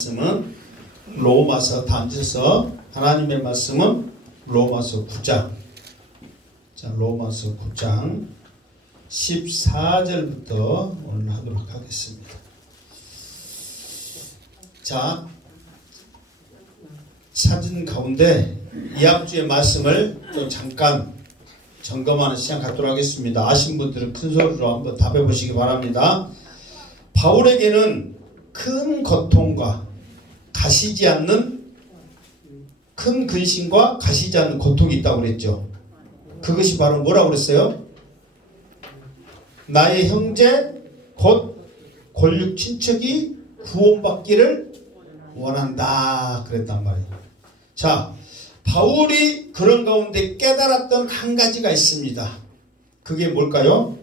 말씀은 로마서 단지서, 하나님의 말씀은 로마서 9장. 자, 로마서 9장 14절부터 오늘 하도록 하겠습니다. 자, 사진 가운데 이합주의 말씀을 좀 잠깐 점검하는 시간 갖도록 하겠습니다. 아신 분들은 큰 소리로 한번 답해 보시기 바랍니다. 바울에게는 큰 고통과 가시지 않는 큰 근심과 가시지 않는 고통이 있다고 그랬죠. 그것이 바로 뭐라고 그랬어요? 나의 형제 곧 권력 친척이 구원받기를 원한다 그랬단 말이에요. 자, 바울이 그런 가운데 깨달았던 한 가지가 있습니다. 그게 뭘까요?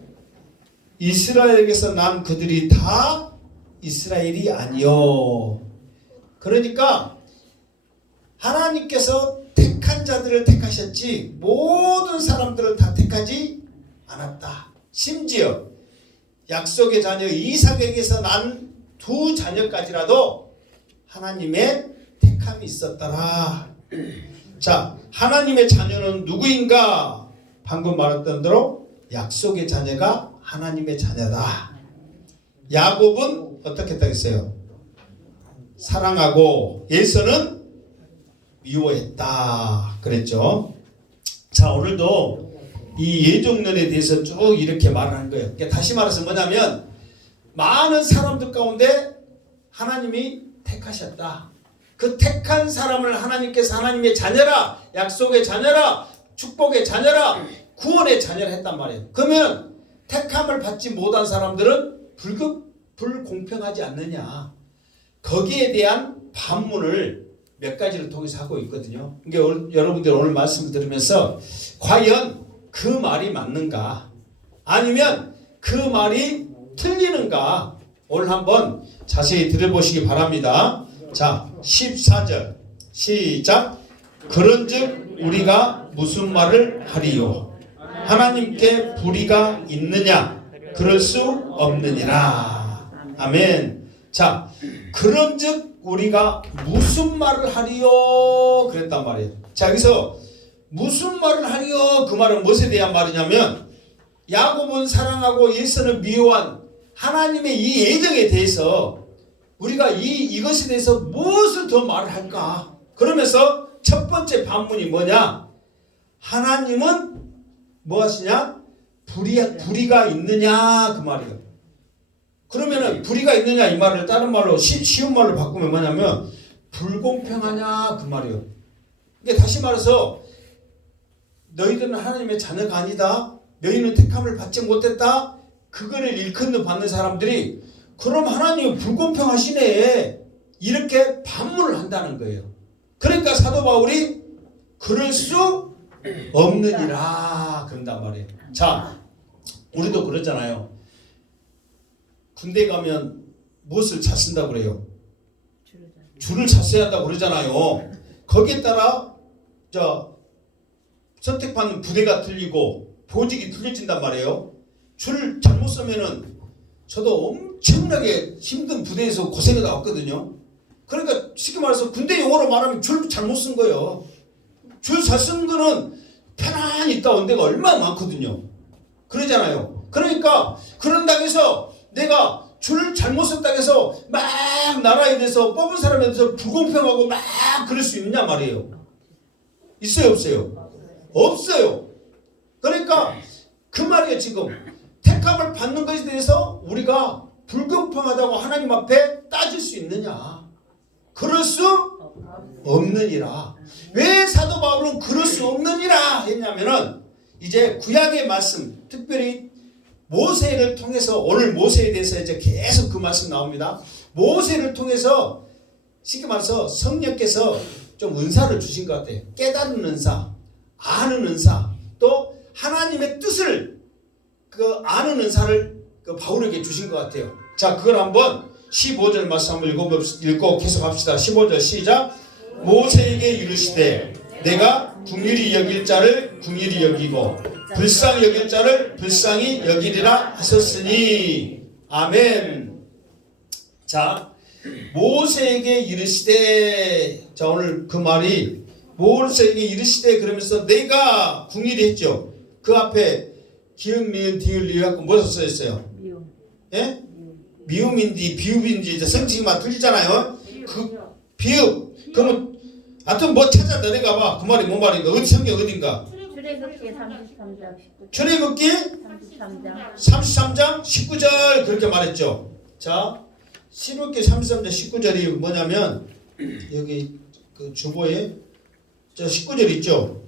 이스라엘에게서 난 그들이 다 이스라엘이 아니요. 그러니까 하나님께서 택한 자들을 택하셨지 모든 사람들을 다 택하지 않았다. 심지어 약속의 자녀 이삭에게서 난 두 자녀까지라도 하나님의 택함이 있었더라. 자, 하나님의 자녀는 누구인가? 방금 말했던 대로 약속의 자녀가 하나님의 자녀다. 야곱은 어떻게 했다겠어요? 사랑하고 에서는 미워했다 그랬죠. 자, 오늘도 이 예종론에 대해서 쭉 이렇게 말하는 거예요. 그러니까 다시 말해서 뭐냐면 많은 사람들 가운데 하나님이 택하셨다. 그 택한 사람을 하나님께서 하나님의 자녀라, 약속의 자녀라, 축복의 자녀라, 구원의 자녀라 했단 말이에요. 그러면 택함을 받지 못한 사람들은 불공평하지 않느냐. 거기에 대한 반문을 몇 가지를 통해서 하고 있거든요. 그러니까 여러분들 오늘 말씀을 들으면서 과연 그 말이 맞는가? 아니면 그 말이 틀리는가? 오늘 한번 자세히 들어보시기 바랍니다. 자, 14절 시작. 그런즉 우리가 무슨 말을 하리요? 하나님께 불의가 있느냐? 그럴 수 없느니라. 아멘. 자, 그런즉 우리가 무슨 말을 하리요? 그랬단 말이에요. 자, 여기서 무슨 말을 하리요? 그 말은 무엇에 대한 말이냐면 야곱은 사랑하고 에서는 미워한 하나님의 이 예정에 대해서 우리가 이것에 대해서 무엇을 더 말을 할까? 그러면서 첫 번째 반문이 뭐냐? 하나님은 뭐 하시냐? 불의가 있느냐? 그 말이에요. 그러면은 불의가 있느냐 이 말을 다른 말로 쉬운 말로 바꾸면 뭐냐면 불공평하냐 그 말이에요. 그러니까 다시 말해서 너희들은 하나님의 자녀가 아니다. 너희는 택함을 받지 못했다. 그거를 일컫는 받는 사람들이 그럼 하나님은 불공평하시네. 이렇게 반문을 한다는 거예요. 그러니까 사도 바울이 그럴 수 없느니라 그런단 말이에요. 자, 우리도 그러잖아요. 군대 가면 무엇을 찾는다고 그래요? 줄을 찼어야 한다고 그러잖아요. 거기에 따라 선택받는 부대가 틀리고 보직이 틀려진단 말이에요. 줄 잘못 서면은 저도 엄청나게 힘든 부대에서 고생해 나왔거든요. 그러니까 쉽게 말해서 군대 용어로 말하면 줄 잘못 쓴 거예요. 줄 잘 쓴 거는 편안히 있다 온 데가 얼마나 많거든요. 그러잖아요. 그러니까 그런다고 해서 내가 줄 잘못 썼다고 해서 막 나라에 대해서 뽑은 사람에 대해서 불공평하고 막 그럴 수 있냐 말이에요. 있어요 없어요? 없어요. 그러니까 그 말이에요. 지금 택함을 받는 것에 대해서 우리가 불공평하다고 하나님 앞에 따질 수 있느냐? 그럴 수 없느니라. 왜 사도 바울은 그럴 수 없느니라 했냐면은 이제 구약의 말씀, 특별히 모세를 통해서 오늘 모세에 대해서 이제 계속 그 말씀 나옵니다. 모세를 통해서 쉽게 말해서 성령께서 좀 은사를 주신 것 같아요. 깨달은 은사, 아는 은사, 또 하나님의 뜻을 아는 은사를 바울에게 주신 것 같아요. 자, 그걸 한번 15절 말씀 한번 읽고 계속 합시다. 15절 시작. 모세에게 이르시되 내가 긍휼히 여길 자를 긍휼히 여기고 불쌍히 여길 자를 불쌍히 여기리라 하셨으니. 아멘. 자, 모세에게 이르시되, 자 오늘 그 말이 모세에게 이르시되 그러면서 내가 궁일이 했죠. 그 앞에 기역 니은 디귿 리을 갖고 뭐서 써있어요? 미움. 예? 미움인지 비읍인지 성칭만 틀리잖아요. 그 비읍. 그러면 하여튼 뭐 찾아 내려가 봐. 그 말이 뭔 말인가? 어디 성경 어딘가? 출애굽기 33장 19절. 출애굽기 33장. 33장 19절 그렇게 말했죠. 자, 출애굽기 33장 19절이 뭐냐면 여기 그 주보에 저 19절 있죠.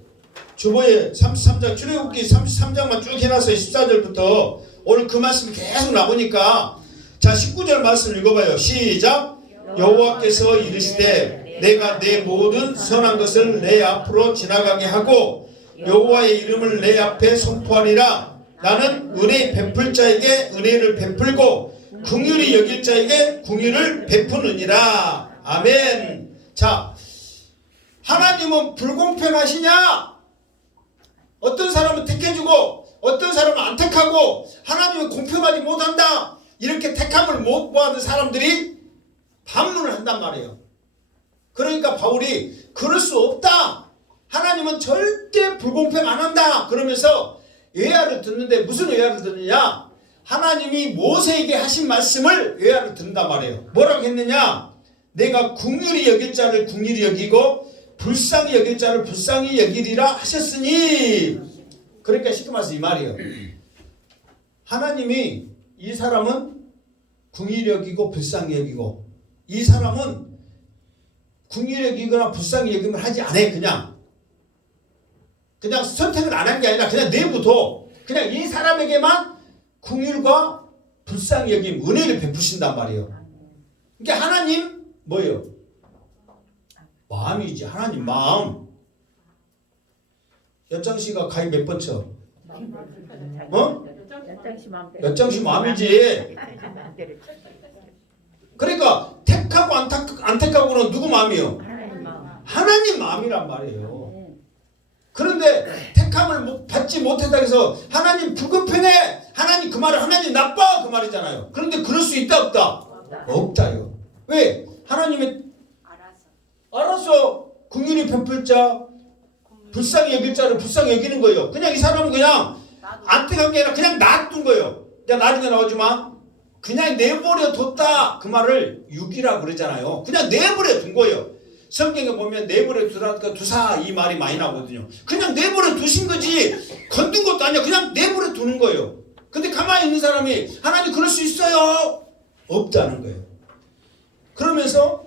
주보에 33장 출애굽기 33장만 쭉 해놨어요. 14절부터 오늘 그 말씀 계속 나오니까 자 19절 말씀 읽어봐요. 시작. 여호와께서 이르시되 내가 내 모든 선한 것을 내 앞으로 지나가게 하고 여호와의 이름을 내 앞에 선포하리라. 나는 은혜 베풀 자에게 은혜를 베풀고 긍휼히 여길 자에게 긍휼을 베푸느니라. 아멘. 자, 하나님은 불공평하시냐? 어떤 사람은 택해주고 어떤 사람은 안 택하고 하나님은 공평하지 못한다. 이렇게 택함을 못 받은 사람들이 반문을 한단 말이에요. 그러니까 바울이 그럴 수 없다. 하나님은 절대 불공평 안 한다. 그러면서 외화를 듣는데 무슨 외화를 듣느냐? 하나님이 모세에게 하신 말씀을 외화를 듣는단 말이에요. 뭐라고 했느냐? 내가 긍휼히 여길 자를 긍휼히 여기고 불쌍히 여길 자를 불쌍히 여기리라 하셨으니. 그러니까 쉽게 말해서 이 말이에요. 하나님이 이 사람은 긍휼히 여기고 불쌍히 여기고 이 사람은 긍휼히 여기거나 불쌍히 여김을 하지 않아요. 그냥 선택을 안 한 게 아니라 그냥 내부도 그냥 이 사람에게만 긍휼과 불쌍히 여김 은혜를 베푸신단 말이에요. 그러니까 하나님 뭐예요? 마음이지. 하나님 마음. 엿장씨가 가위 몇 번 쳐? 어? 엿장씨 마음이지. 그러니까 택하고 안 택하고는 누구 마음이요? 하나님 마음이란 말이에요. 그런데 택함을 받지 못했다 해서 하나님 불공평해. 하나님 그 말은 하나님 나빠 그 말이잖아요. 그런데 그럴 수 있다 없다? 없다요. 왜? 하나님이 알아서 긍휼히 베풀 자 불쌍히 여길 자를 불쌍히 여기는 거예요. 그냥 이 사람은 그냥 안 택한 게 아니라 그냥 놔둔 거예요. 그냥 나중에 나오지 마. 그냥 내버려 뒀다. 그 말을 유기라 그러잖아요. 그냥 내버려 둔 거예요. 성경에 보면 내버려 두사 이 말이 많이 나오거든요. 그냥 내버려 두신 거지 건든 것도 아니야. 그냥 내버려 두는 거예요. 근데 가만히 있는 사람이 하나님 그럴 수 있어요? 없다는 거예요. 그러면서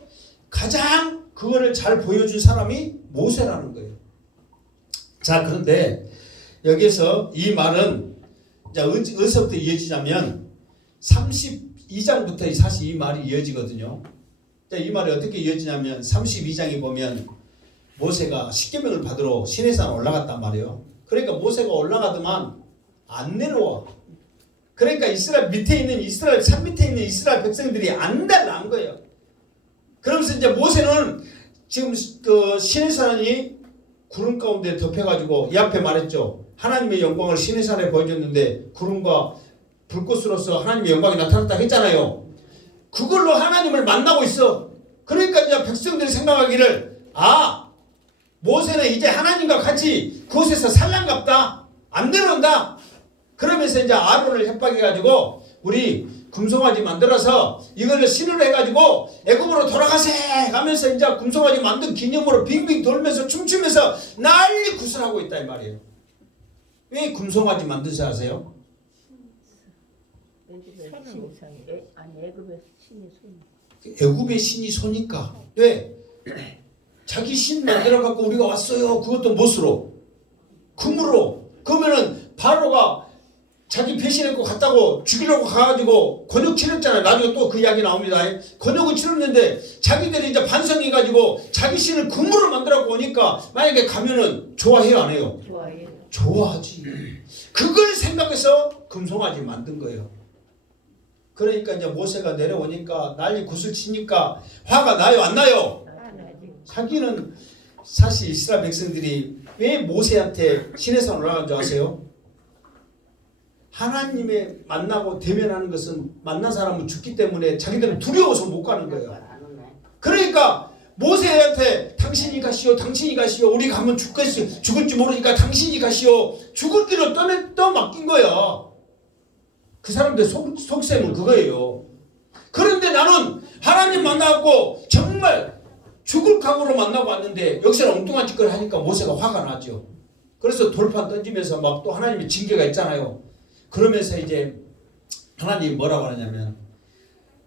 가장 그거를 잘 보여준 사람이 모세라는 거예요. 자, 그런데 여기서 이 말은 어디서부터 이어지냐면 32장부터 사실 이 말이 이어지거든요. 이 말이 어떻게 이어지냐면 32장에 보면 모세가 십계명을 받으러 시내산 올라갔단 말이에요. 그러니까 모세가 올라가더만 안 내려와. 그러니까 이스라엘 밑에 있는 이스라엘 산 밑에 있는 이스라엘 백성들이 안 달라한 거예요. 그러면서 이제 모세는 지금 그 시내산이 구름 가운데 덮여가지고 이 앞에 말했죠. 하나님의 영광을 시내산에 보여줬는데 구름과 불꽃으로서 하나님의 영광이 나타났다 했잖아요. 그걸로 하나님을 만나고 있어. 그러니까 이제 백성들이 생각하기를 모세는 이제 하나님과 같이 그곳에서 살란갑다. 안 내려온다. 그러면서 이제 아론을 협박해가지고 우리 금송아지 만들어서 이걸 신으로 해가지고 애굽으로 돌아가세 하면서 이제 금송아지 만든 기념으로 빙빙 돌면서 춤추면서 난리 구슬하고 있다 이 말이에요. 왜 금송아지 만드셔 아세요? 애굽의 신이 소니까. 왜? 자기 신 만들어갖고 우리가 왔어요. 그것도 무엇으로? 금으로. 그러면은 바로가 자기 배신했고 갔다고 죽이려고 가가지고 권역 치렀잖아요. 나중에 또 그 이야기 나옵니다. 권역을 치렀는데 자기들이 이제 반성해가지고 자기 신을 금으로 만들어갖고 오니까 만약에 가면은 좋아해요 안 해요? 좋아해요. 좋아하지. 그걸 생각해서 금송아지 만든 거예요. 그러니까 이제 모세가 내려오니까 난리 구슬 치니까 화가 나요 안 나요? 자기는 사실 이스라엘 백성들이 왜 모세한테 시내산 올라간 줄 아세요? 하나님의 만나고 대면하는 것은 만난 사람은 죽기 때문에 자기들은 두려워서 못 가는 거예요. 그러니까 모세한테 당신이 가시오, 당신이 가시오, 우리 가면 죽을지 모르니까 당신이 가시오, 죽을 길을 떠맡긴 거야. 그 사람들 속셈은 그거예요. 그런데 나는 하나님 만나고 정말 죽을 각오로 만나고 왔는데 여기서 엉뚱한 짓거리 하니까 모세가 화가 나죠. 그래서 돌판 던지면서 막 또 하나님의 징계가 있잖아요. 그러면서 이제 하나님이 뭐라고 하냐면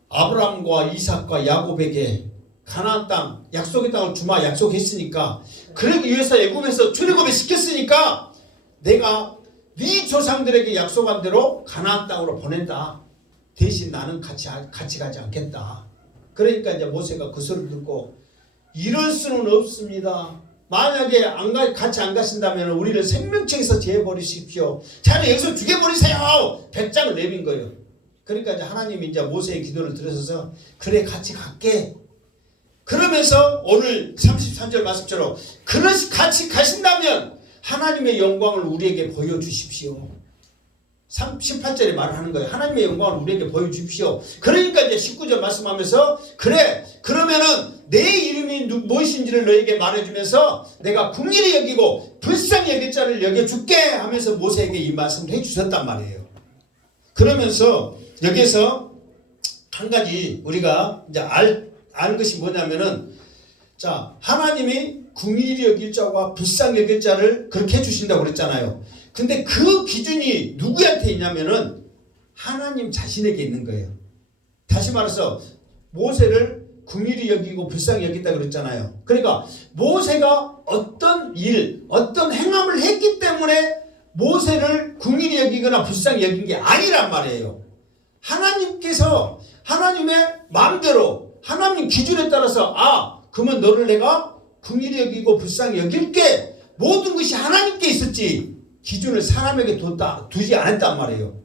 아브라함과 이삭과 야곱에게 가나안 땅 약속의 땅을 주마 약속했으니까 그러기 위해서 애굽에서 출애굽을 시켰으니까 내가 네 조상들에게 약속한 대로 가나안 땅으로 보낸다. 대신 나는 같이 가지 않겠다. 그러니까 이제 모세가 그 소리를 듣고 이럴 수는 없습니다. 만약에 같이 안 가신다면 우리를 생명책에서 제어버리십시오. 차라리 여기서 죽여버리세요. 배짱을 내민 거예요. 그러니까 이제 하나님이 이제 모세의 기도를 들으셔서 그래 같이 갈게. 그러면서 오늘 33절 말씀처럼 같이 가신다면 하나님의 영광을 우리에게 보여주십시오. 18절에 말을 하는 거예요. 하나님의 영광을 우리에게 보여주십시오. 그러니까 이제 19절 말씀하면서 그래 그러면은 내 이름이 무엇인지를 너에게 말해주면서 내가 긍휼히 여기고 불쌍히 여길 자를 여겨줄게 하면서 모세에게 이 말씀을 해주셨단 말이에요. 그러면서 여기에서 한 가지 우리가 이제 아는 것이 뭐냐면은 자 하나님이 긍휼히 여길 자와 불쌍히 여길 자를 그렇게 해주신다고 그랬잖아요. 근데 그 기준이 누구한테 있냐면은 하나님 자신에게 있는 거예요. 다시 말해서 모세를 긍휼히 여기고 불쌍히 여긴다 그랬잖아요. 그러니까 모세가 어떤 일, 어떤 행함을 했기 때문에 모세를 긍휼히 여기거나 불쌍히 여긴 게 아니란 말이에요. 하나님께서 하나님의 마음대로 하나님 기준에 따라서 그러면 너를 내가 긍휼히 여기고 불쌍히 여길게 모든 것이 하나님께 있었지 기준을 사람에게 두지 않았단 말이에요.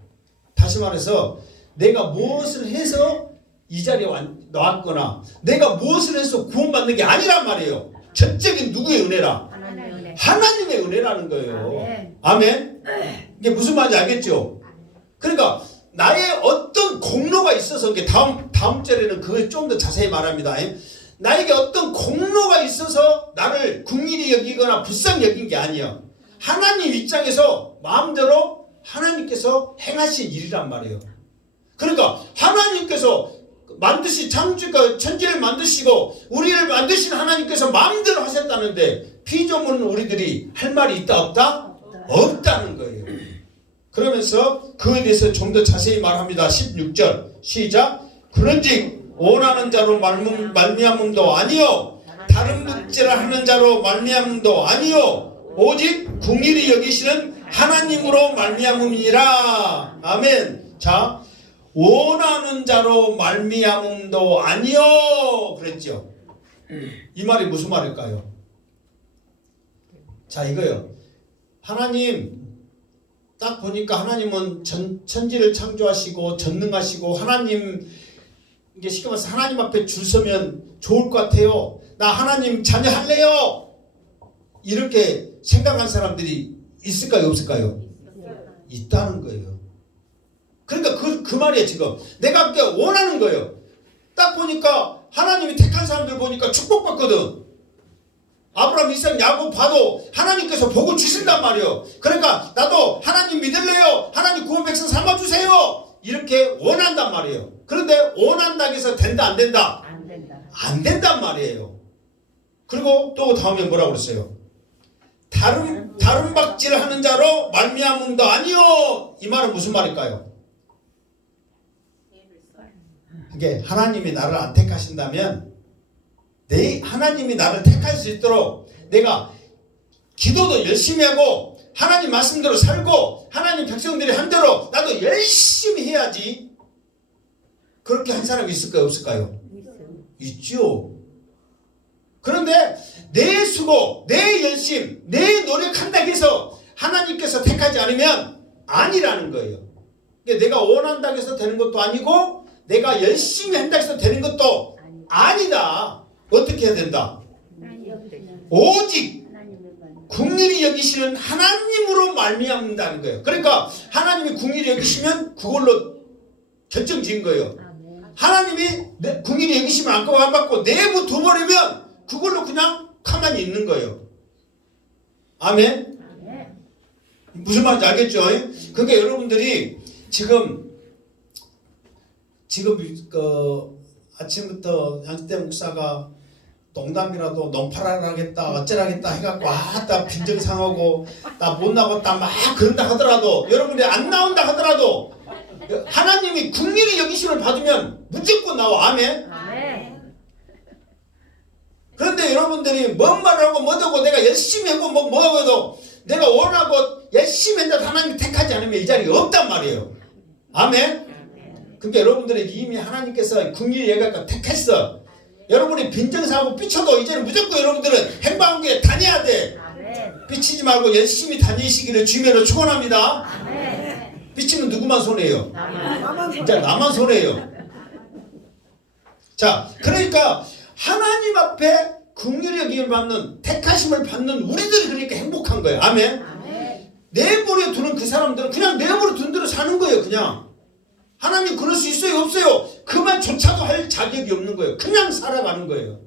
다시 말해서 내가 무엇을 해서 이 자리에 나왔거나 내가 무엇을 해서 구원받는 게 아니란 말이에요. 전적인 누구의 은혜라? 하나님의 은혜라는 거예요. 아멘. 이게 무슨 말인지 알겠죠? 그러니까 나의 어떤 공로가 있어서 이게 다음 절에는 그걸 좀 더 자세히 말합니다. 나에게 어떤 공로가 있어서 나를 긍휼히 여기거나 불쌍히 여긴 게 아니야. 하나님 입장에서 마음대로 하나님께서 행하신 일이란 말이에요. 그러니까 하나님께서 천지를 만드시고 우리를 만드신 하나님께서 마음대로 하셨다는데 피조물은 우리들이 할 말이 있다 없다? 없다는 거예요. 그러면서 그에 대해서 좀 더 자세히 말합니다. 16절 시작. 그런즉 원하는 자로 말미암음도 아니요 다른 묵지를 하는 자로 말미암음도 아니요 오직 긍휼히 여기시는 하나님으로 말미암음이니라. 아멘. 자, 원하는 자로 말미암음도 아니요 그랬죠. 이 말이 무슨 말일까요? 자, 이거요. 하나님 딱 보니까 하나님은 천지를 창조하시고 전능하시고 하나님 이게 쉽게 말해서 하나님 앞에 줄 서면 좋을 것 같아요. 나 하나님 자녀 할래요. 이렇게 생각한 사람들이 있을까요 없을까요? 있다는 거예요. 그러니까 그 말이에요. 지금 내가 원하는 거예요. 딱 보니까 하나님이 택한 사람들 보니까 축복받거든. 아브라함, 이삭, 야곱 봐도 하나님께서 복을 주신단 말이에요. 그러니까 나도 하나님 믿을래요. 하나님 구원 백성 삼아주세요. 이렇게 원한단 말이에요. 그런데 원한다고 해서 된다 안 된다? 안 된다. 안 된단 말이에요. 그리고 또 다음에 뭐라고 그랬어요? 다른 박질을 하는 자로 말미암음도 아니요. 이 말은 무슨 말일까요? 이게 하나님이 나를 안 택하신다면 하나님이 나를 택할 수 있도록 내가 기도도 열심히 하고 하나님 말씀대로 살고 하나님 백성들이 한 대로 나도 열심히 해야지. 그렇게 한 사람이 있을까요 없을까요? 있죠. 그런데 내 수고, 내 열심, 내 노력한다고 해서 하나님께서 택하지 않으면 아니라는 거예요. 그러니까 내가 원한다고 해서 되는 것도 아니고 내가 열심히 한다고 해서 되는 것도 아니다. 어떻게 해야 된다? 오직 긍휼히 여기시는 하나님으로 말미암는다는 거예요. 그러니까 하나님이 긍휼히 여기시면 그걸로 결정지은 거예요. 하나님이 긍휼히 여기시면 안 받고 내부 둬버리면 그걸로 그냥 가만히 있는 거예요. 아멘. 무슨 말인지 알겠죠? 그러니까 여러분들이 지금 아침부터 양태 목사가 농담이라도 논파라겠다 어쩌라겠다 해갖고 나 빈정상하고 나 못 나갔다 막 그런다 하더라도 여러분이 안 나온다 하더라도 하나님이 긍휼히 여기심을 받으면 무조건 나와. 아멘. 그런데 여러분들이 뭔 말하고 뭐하고 내가 열심히 하고 뭐하고 해도 내가 원하고 열심히 했는데 하나님이 택하지 않으면 이 자리에 없단 말이에요. 아멘. 그러니까 여러분들이 이미 하나님께서 긍휼히 여기까 택했어. 여러분이 빈정상하고 삐쳐도 이제는 무조건 여러분들은 행방교회 다녀야 돼. 삐치지 말고 열심히 다니시기를 주님으로 축원합니다. 삐치면 누구만 손해요? 진짜 나만 손해요. 자, 그러니까 하나님 앞에 긍휼히 여김을 받는 택하심을 받는 우리들이 그러니까 행복한 거예요. 아멘. 내버려 두는 그 사람들은 그냥 내버려 둔 대로 사는 거예요. 그냥 하나님 그럴 수 있어요? 없어요? 그만조차도 할 자격이 없는 거예요. 그냥 살아가는 거예요.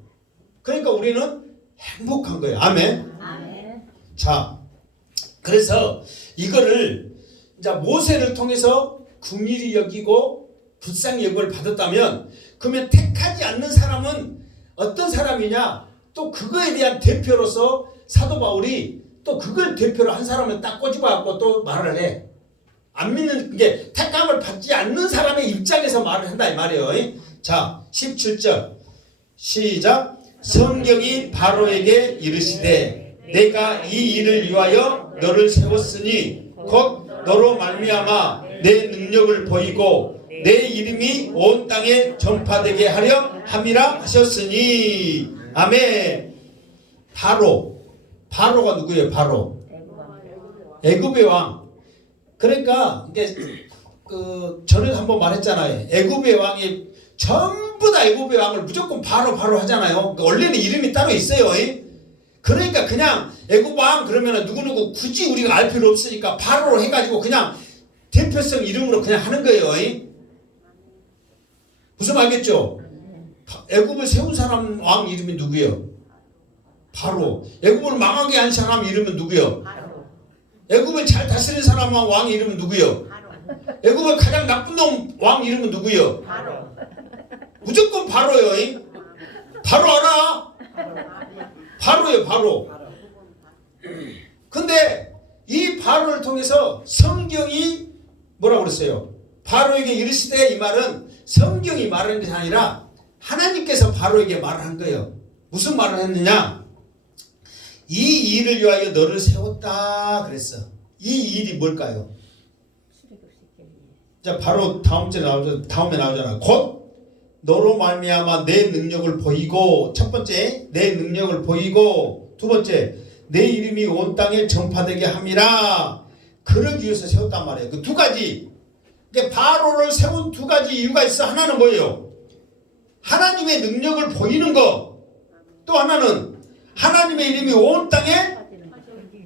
그러니까 우리는 행복한 거예요. 아멘. 자, 그래서 이거를 이제 모세를 통해서 긍휼히 여기고 불쌍히 여김을 받았다면 그러면 택하지 않는 사람은 어떤 사람이냐? 또 그거에 대한 대표로서 사도 바울이 또 그걸 대표로 한 사람을 딱 꼬집어갖고 또 말을 해. 안 믿는 게 택함을 받지 않는 사람의 입장에서 말을 한다 이 말이에요. 자, 17절 시작. 성경이 바로에게 이르시되 내가 이 일을 위하여 너를 세웠으니 곧 너로 말미암아 내 능력을 보이고 내 이름이 온 땅에 전파되게 하려 함이라 하셨으니. 아멘. 바로가 누구예요? 바로 애굽의 왕. 그러니까 이게 전에 한번 말했잖아요. 애굽의 왕이 전부 다 애굽의 왕을 무조건 바로 하잖아요. 그러니까 원래는 이름이 따로 있어요. 그러니까 그냥 애굽 왕 그러면 누구누구 굳이 우리가 알 필요 없으니까 바로 해가지고 그냥 대표성 이름으로 그냥 하는 거예요. 무슨 말겠죠? 애굽을 세운 사람 왕 이름이 누구예요? 바로. 애굽을 망하게 한 사람 이름은 누구예요? 애굽을 잘 다스린 사람 왕 이름은 누구예요? 애굽의 가장 나쁜 놈 왕 이름은 누구예요? 무조건 바로예요. 바로 알아? 바로예요. 바로. 근데 이 바로를 통해서 성경이 뭐라고 그랬어요? 바로에게 이르시되, 이 말은 성경이 말하는 것이 아니라 하나님께서 바로에게 말을 한 거예요. 무슨 말을 했느냐? 이 일을 위하여 너를 세웠다 그랬어. 이 일이 뭘까요? 자, 바로 다음에 나오잖아. 곧 너로 말미암아 내 능력을 보이고, 첫 번째 내 능력을 보이고, 두 번째 내 이름이 온 땅에 전파되게 함이라. 그러기 위해서 세웠단 말이에요. 그 두 가지. 그러니까 바로를 세운 두 가지 이유가 있어. 하나는 뭐예요? 하나님의 능력을 보이는 거. 또 하나는 하나님의 이름이 온 땅에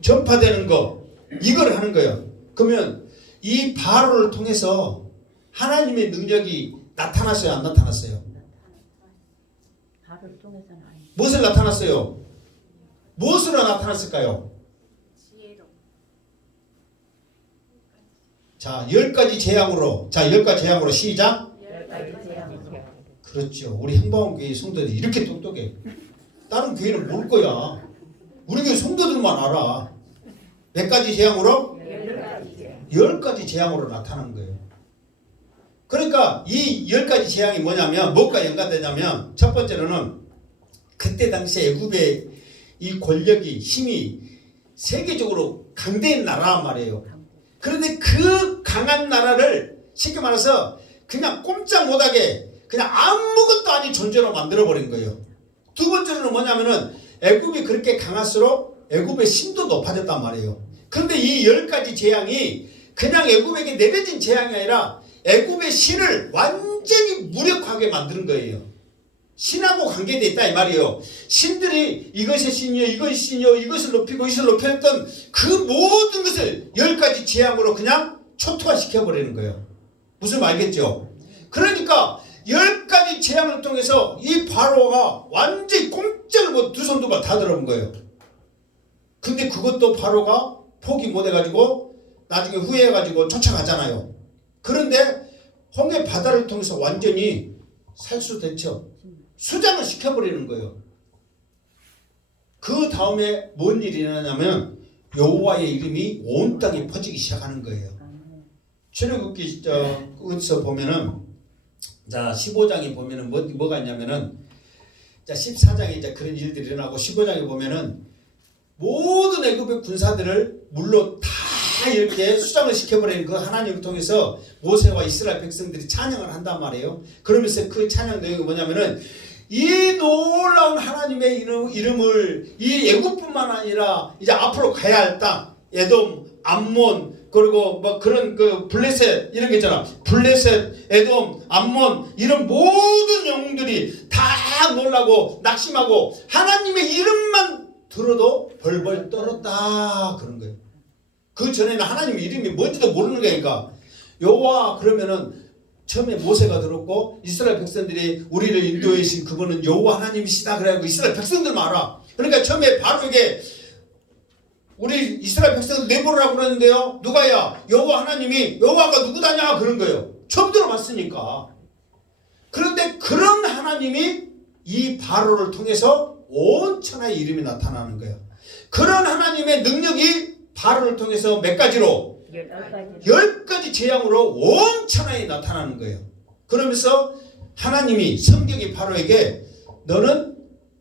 전파되는 거. 이걸 하는 거예요. 그러면 이 바로를 통해서 하나님의 능력이 나타났어요? 안 나타났어요? 바로를 통해서는 아니죠. 무엇을 나타났어요? 무엇으로 나타났을까요? 자, 10가지 재앙으로. 자, 10가지 재앙으로 시작. 10가지 재앙으로. 그렇죠. 우리 행방교회 성도들이 이렇게 똑똑해. 다른 교회는 모를 거야. 우리 교회 성도들만 알아. 몇 가지 재앙으로? 10가지 재앙으로 나타난 거예요. 그러니까 이 10가지 재앙이 뭐냐면, 뭐가 연관되냐면, 첫 번째로는 그때 당시에 애굽의 이 권력이, 힘이 세계적으로 강대한 나라란 말이에요. 그런데 그 강한 나라를 쉽게 말해서 그냥 꼼짝 못하게 그냥 아무것도 아닌 존재로 만들어버린 거예요. 두 번째로는 뭐냐면은 애굽이 그렇게 강할수록 애굽의 신도 높아졌단 말이에요. 그런데 이 10가지 재앙이 그냥 애굽에게 내려진 재앙이 아니라 애굽의 신을 완전히 무력하게 만드는 거예요. 신하고 관계되어 있다 이 말이에요. 신들이 이것이 신이요 이것이 신이요 이것을 높이고 이것을 높였던 그 모든 것을 10가지 재앙으로 그냥 초토화시켜버리는 거예요. 무슨 말 알겠죠? 그러니까 10가지 재앙을 통해서 이 바로가 완전히 꼼짝을 못 두 손 두 발 다 들어온 거예요. 근데 그것도 바로가 포기 못해가지고 나중에 후회해가지고 쫓아가잖아요. 그런데 홍해 바다를 통해서 완전히 살수됐죠. 수장을 시켜버리는 거예요. 그 다음에 뭔 일이 일어나냐면 여호와의 이름이 온 땅에 퍼지기 시작하는 거예요. 출애굽기 어디서 보면은 자 15장에 보면은 뭐가 있냐면은 자 14장에 이제 그런 일들이 일어나고 15장에 보면은 모든 애굽의 군사들을 물로 다 이렇게 수장을 시켜버리는 그 하나님을 통해서 모세와 이스라엘 백성들이 찬양을 한단 말이에요. 그러면서 그 찬양 내용이 뭐냐면은 이 놀라운 하나님의 이름을 이 애굽뿐만 아니라 이제 앞으로 가야 할 땅 에돔, 암몬 그리고 뭐 그런 그 블레셋 이런 게 있잖아. 블레셋, 에돔, 암몬 이런 모든 영웅들이 다 놀라고 낙심하고 하나님의 이름만 들어도 벌벌 떨었다 그런 거예요. 그 전에는 하나님 이름이 뭔지도 모르는 거니까 여호와 그러면은 처음에 모세가 들었고 이스라엘 백성들이 우리를 인도해 주신 그분은 여호와 하나님이시다 그래가지고 이스라엘 백성들만 알아. 그러니까 처음에 바로에게 우리 이스라엘 백성들 내보라고 그러는데요. 누가야? 여호와 하나님이 여호와가 누구다냐 그런 거예요. 처음 들어봤으니까. 그런데 그런 하나님이 이 바로를 통해서 온 천하의 이름이 나타나는 거예요. 그런 하나님의 능력이 바로를 통해서 몇 가지로 10가지 재앙으로 온 천하에 나타나는 거예요. 그러면서 하나님이 성경이 바로에게 너는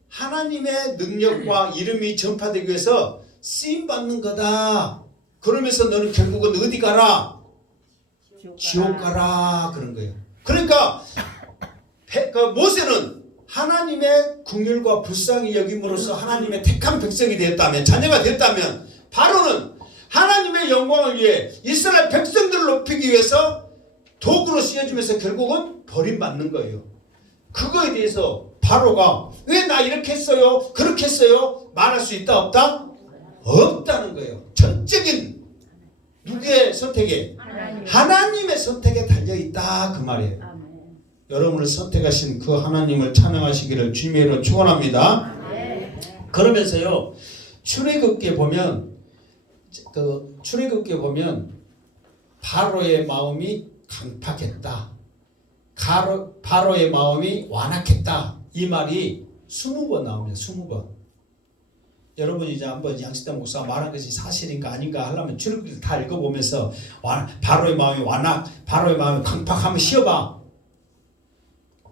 하나님의 능력과 이름이 전파되기 위해서 쓰임받는 거다. 그러면서 너는 결국은 어디 가라? 지옥 가라 그런 거예요. 그러니까 모세는 하나님의 긍휼과 불쌍히 여김으로써 하나님의 택한 백성이 되었다면 자녀가 됐다면 바로는 하나님의 영광을 위해 이스라엘 백성들을 높이기 위해서 도구로 쓰여지면서 결국은 버림받는 거예요. 그거에 대해서 바로가 왜 나 이렇게 했어요? 그렇게 했어요? 말할 수 있다 없다? 없다는 거예요. 전적인 누구의 선택에? 하나님의 선택에 달려있다 그 말이에요. 여러분을 선택하신 그 하나님을 찬양하시기를 주님의 이름으로 축원합니다. 그러면서요 출애굽기에 보면 바로의 마음이 강팍했다. 바로의 마음이 완악했다. 이 말이 20번 나옵니다. 20번. 여러분이 이제 한번 양식당 목사가 말한 것이 사실인가 아닌가 하려면 출애굽기를 다 읽어보면서 바로의 마음이 완악, 바로의 마음이 강팍하면 쉬어봐.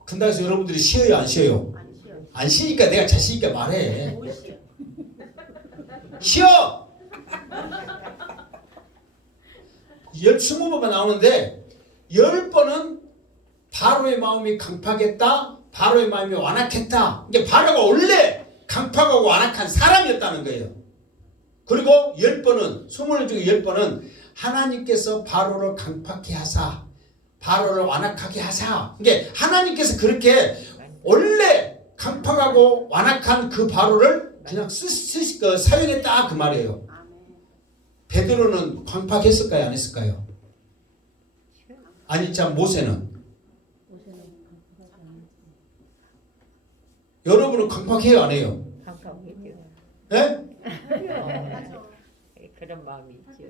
근데 그래서 여러분들이 쉬어요 안 쉬어요? 안 쉬니까 내가 자신 있게 말해. 쉬어! 20번만 나오는데 10번은 바로의 마음이 강팍했다. 바로의 마음이 완악했다. 이게 바로가 원래 강팍하고 완악한 사람이었다는 거예요. 그리고 10번은 20번 중에 10번은 하나님께서 바로를 강팍해 하사 바로를 완악하게 하사. 이게 하나님께서 그렇게 원래 강팍하고 완악한 그 바로를 그냥 사용했다 그 말이에요. 베드로는 강팍했을까요? 안 했을까요? 아니 참 모세는? 여러분은 강팍해요 안 해요? 강팍해요. 네? 그런 마음이 있죠.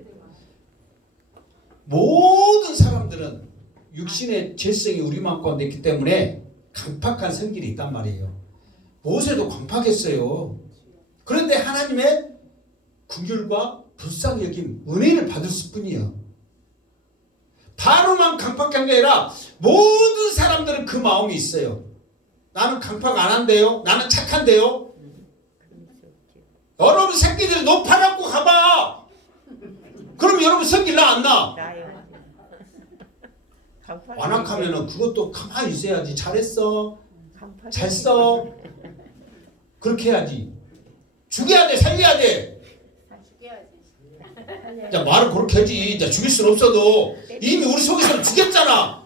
모든 사람들은 육신의 죄성이 우리만 가운데 있기 때문에 강팍한 성질이 있단 말이에요. 모세도 강팍했어요. 그런데 하나님의 긍휼과 불쌍히 여김 은혜를 받을 뿐이에요. 바로만 강팍한 게 아니라 모든 사람들은 그 마음이 있어요. 나는 강팍 안 한대요. 나는 착한데요. 여러분 새끼들 높아갖고 가봐. 그럼 여러분 성질 나 안 나? 완악하면은 그것도 가만히 있어야지. 잘했어. 잘 써. 그렇게 해야지. 죽여야 돼. 살려야 돼. 자, 말을 그렇게 하지. 자, 죽일 수는 없어도 이미 우리 속에서는 죽였잖아.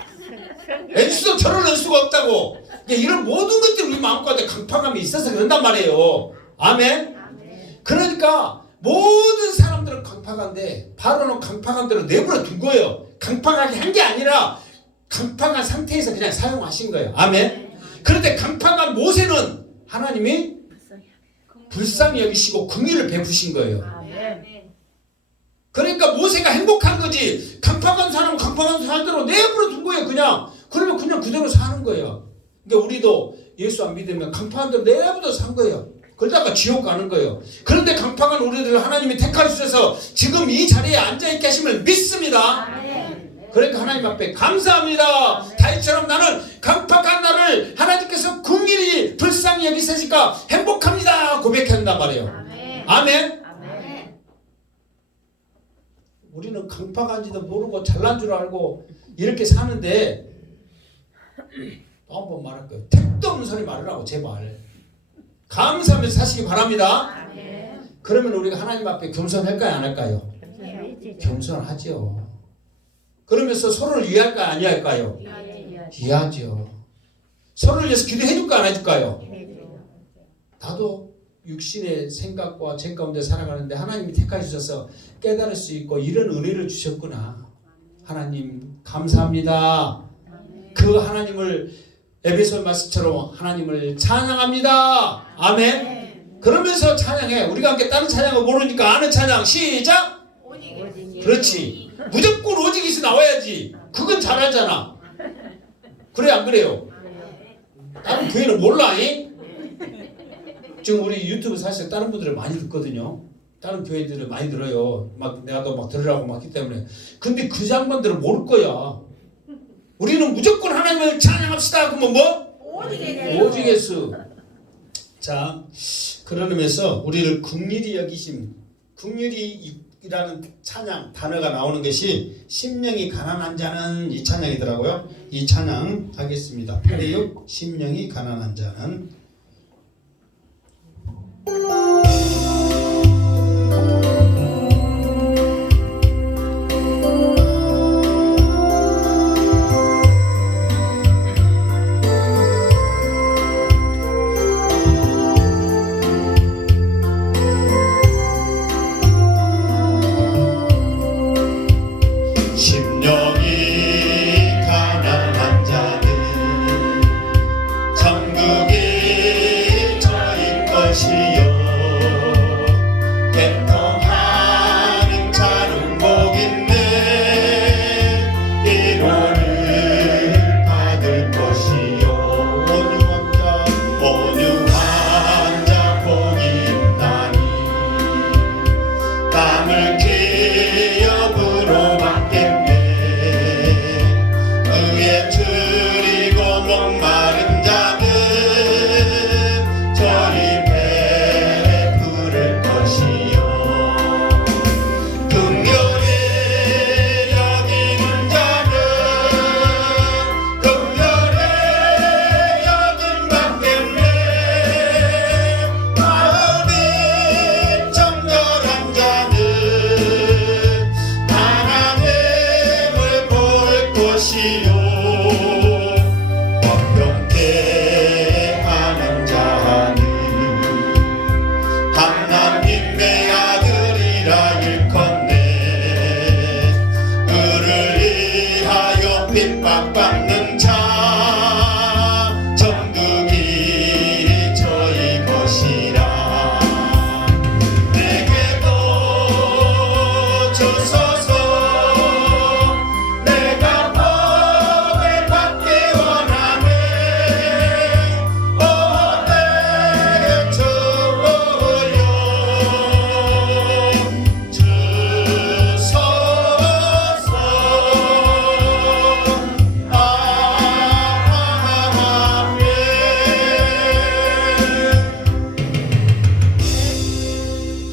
엔수도 저를 넣을 수가 없다고. 그러니까 이런 모든 것들이 우리 마음가운데 강팍함이 있어서 그런단 말이에요. 아멘. 그러니까 모든 사람들은 강팍한데 바로는 강팍한 대로 내버려 둔 거예요. 강팍하게 한 게 아니라 강팍한 상태에서 그냥 사용하신 거예요. 아멘. 그런데 강팍한 모세는 하나님이 불쌍히 여기시고 긍휼을 베푸신 거예요. 그러니까 모세가 행복한 거지. 강팍한 사람은 강팍한 사람대로 내버려 둔 거예요. 그냥. 그러면 그냥 그대로 사는 거예요. 그러니까 우리도 예수 안 믿으면 강팍한 대로 내버려 산 거예요. 그러다가 지옥 가는 거예요. 그런데 강팍한 우리들을 하나님이 택하셔서 지금 이 자리에 앉아있게 하심을 믿습니다. 그러니까 하나님 앞에 감사합니다. 다윗처럼 나는 강팍한 나를 하나님께서 긍휼히 불쌍히 여기시니까 행복합니다 고백해야 한단 말이에요. 아멘. 우리는 강팍한지도 모르고 잘난 줄 알고 이렇게 사는데 또 한 번 말할 거예요. 택도 없는 소리 말으라고 제발. 감사하면서 사시기 바랍니다. 그러면 우리가 하나님 앞에 겸손할까요 안 할까요? 겸손하죠. 그러면서 서로를 위할까요 안 위할까요? 위하죠. 서로를 위해서 기도해 줄까 안 해줄까요? 나도 육신의 생각과 죄 가운데 살아가는데 하나님이 택하셔서 깨달을 수 있고 이런 은혜를 주셨구나. 하나님 감사합니다. 그 하나님을 에베소 말씀처럼 하나님을 찬양합니다. 아멘. 그러면서 찬양해. 우리가 함께 다른 찬양을 모르니까 아는 찬양 시작. 그렇지. 무조건 오직이서 나와야지. 그건 잘하잖아. 그래 안 그래요? 다른 교회는 몰라. 지금 우리 유튜브 사실 다른 분들을 많이 듣거든요. 다른 교회들을 많이 들어요. 막 내가 또 막 들으라고 막 했기 때문에. 근데 그 장관들은 모를 거야. 우리는 무조건 하나님을 찬양합시다. 그러면 뭐? 오직 예수. 자, 그런 의미에서 우리를 긍휼히 여기심, 긍휼히라는 찬양 단어가 나오는 것이 심령이 가난한 자는 이 찬양이더라고요. 이 찬양 하겠습니다. 826 심령이 가난한 자는.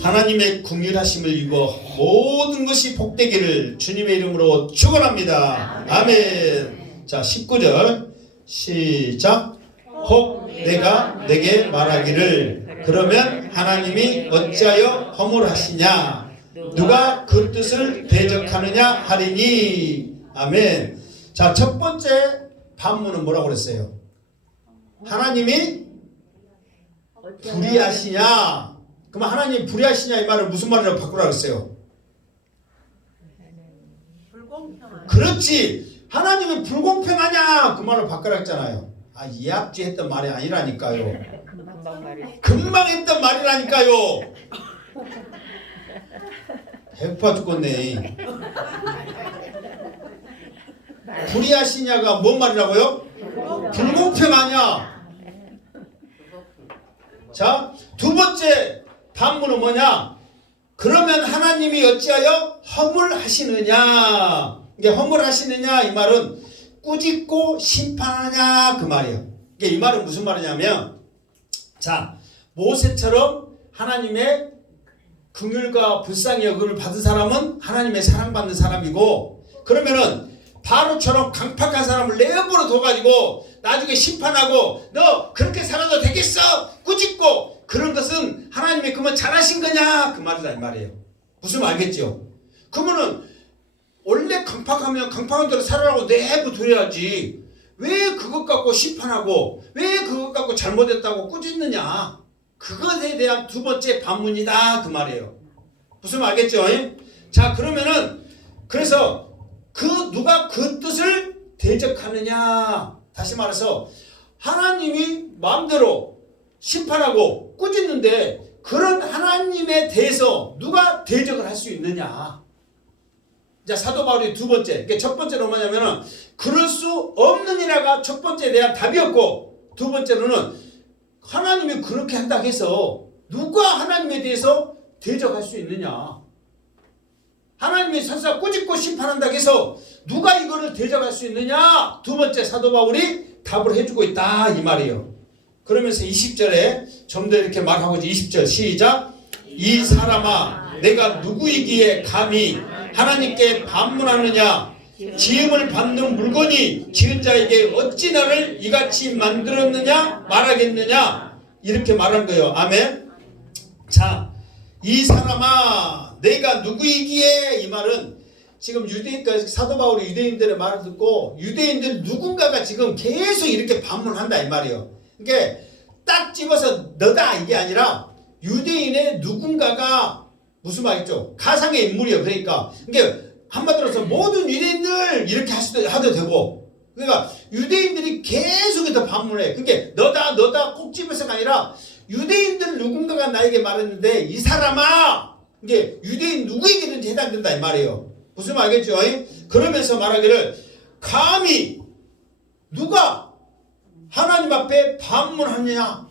하나님의 긍휼하심을 입어 모든 것이 복되기를 주님의 이름으로 축원합니다. 아멘. 자 19절 시작. 혹 내가 내게 말하기를 그러면 하나님이 어찌하여 허물하시냐 누가 그 뜻을 대적하느냐 하리니. 아멘. 자 첫 번째 반문은 뭐라고 그랬어요? 하나님이 불의하시냐? 그럼 하나님 불의하시냐 이 말을 무슨 말이라고 바꾸라 그랬어요? 불공평한. 그렇지. 하나님이 불공평하냐 그 말을 바꾸라 했잖아요. 아, 이합지 했던 말이 아니라니까요. 금방 말이. 금방 했던 말이라니까요. 배고파 죽겠네. 불의하시냐가 뭔 말이라고요? 불공평하냐? 자, 두 번째 반문은 뭐냐? 그러면 하나님이 어찌하여 허물하시느냐? 이게 허물하시느냐 이 말은 꾸짖고 심판하냐 그 말이에요. 이게 이 말은 무슨 말이냐면, 자, 모세처럼 하나님의 긍휼과 불쌍히 여김을 받은 사람은 하나님의 사랑받는 사람이고, 그러면은 바로처럼 강팍한 사람을 내버려 둬가지고 나중에 심판하고 너 그렇게 살아도 되겠어? 꾸짖고 그런 것은 하나님이 그러면 잘하신 거냐? 그 말이다 이 말이에요. 무슨 말 알겠죠? 그러면은 원래 강팍하면 강팍한 대로 살아라고 내버려 둬야지. 왜 그것 갖고 심판하고 왜 그것 갖고 잘못했다고 꾸짖느냐? 그것에 대한 두 번째 반문이다 그 말이에요. 무슨 말 알겠죠? 자, 그러면은 그래서 누가 그 뜻을 대적하느냐? 다시 말해서 하나님이 마음대로 심판하고 꾸짖는데 그런 하나님에 대해서 누가 대적을 할 수 있느냐? 자, 사도 바울이 두 번째, 그러니까 첫 번째는 뭐냐면은 그럴 수 없느니라가 첫 번째에 대한 답이었고, 두 번째로는 하나님이 그렇게 한다고 해서 누가 하나님에 대해서 대적할 수 있느냐? 하나님이 설사 꾸짖고 심판한다고 해서 누가 이거를 대적할 수 있느냐? 두 번째 사도 바울이 답을 해주고 있다 이 말이에요. 그러면서 20절에 좀 더 이렇게 말하고 20절 시작. 이 사람아 내가 누구이기에 감히 하나님께 반문하느냐? 지음을 받는 물건이 지은 자에게 어찌 나를 이같이 만들었느냐 말하겠느냐? 이렇게 말한 거예요. 아멘. 자, 이 사람아 내가 누구이기에 이 말은 지금 사도 바울이 유대인들의 말을 듣고 유대인들 누군가가 지금 계속 이렇게 반문한다 이 말이에요. 그러니까 딱 집어서 너다 이게 아니라 유대인의 누군가가 무슨 말이죠? 가상의 인물이에요. 그러니까 한마디로 해서 모든 유대인들 이렇게 하도 되고, 그러니까 유대인들이 계속해서 반문해. 그게 너다 꼭 집어서가 아니라 유대인들 누군가가 나에게 말했는데 이 사람아, 이게 유대인 누구에게든지 해당된다 이 말이에요. 무슨 말 알겠죠? 그러면서 말하기를 감히 누가 하나님 앞에 반문하느냐?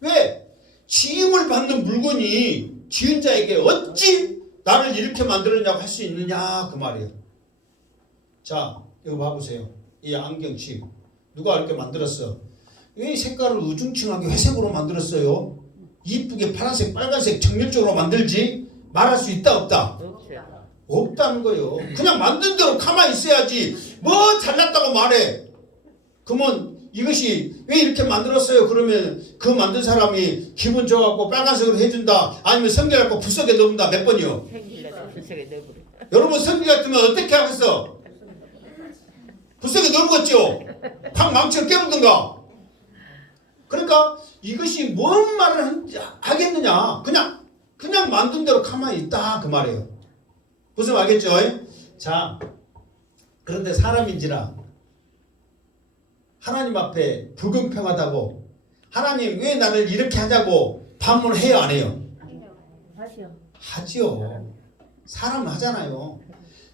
왜? 지음을 받는 물건이 지은 자에게 어찌 나를 이렇게 만들었냐고 할 수 있느냐 그 말이에요. 자, 이거 봐보세요. 이 안경칩 누가 이렇게 만들었어? 왜 색깔을 우중충하게 회색으로 만들었어요? 이쁘게 파란색 빨간색 정열적으로 만들지? 말할 수 있다 없다? 없다는 거예요. 그냥 만든 대로 가만히 있어야지 뭐 잘났다고 말해. 그러면 이것이 왜 이렇게 만들었어요? 그러면 그 만든 사람이 기분 좋아갖고 빨간색으로 해준다, 아니면 성게 갖고 붓석에 넣는다. 몇 번이요? 여러분 성게 같으면 어떻게 하겠어? 붓석에 넣어보겠죠? 확 망치를 깨물든가. 그러니까 이것이 뭔 말을 하겠느냐? 그냥 만든 대로 가만히 있다 그 말이에요. 무슨 말 알겠죠? 자, 그런데 사람인지라 하나님 앞에 불공평하다고, 하나님 왜 나를 이렇게 하자고 반문해요 안 해요? 하지요. 사람은 하잖아요.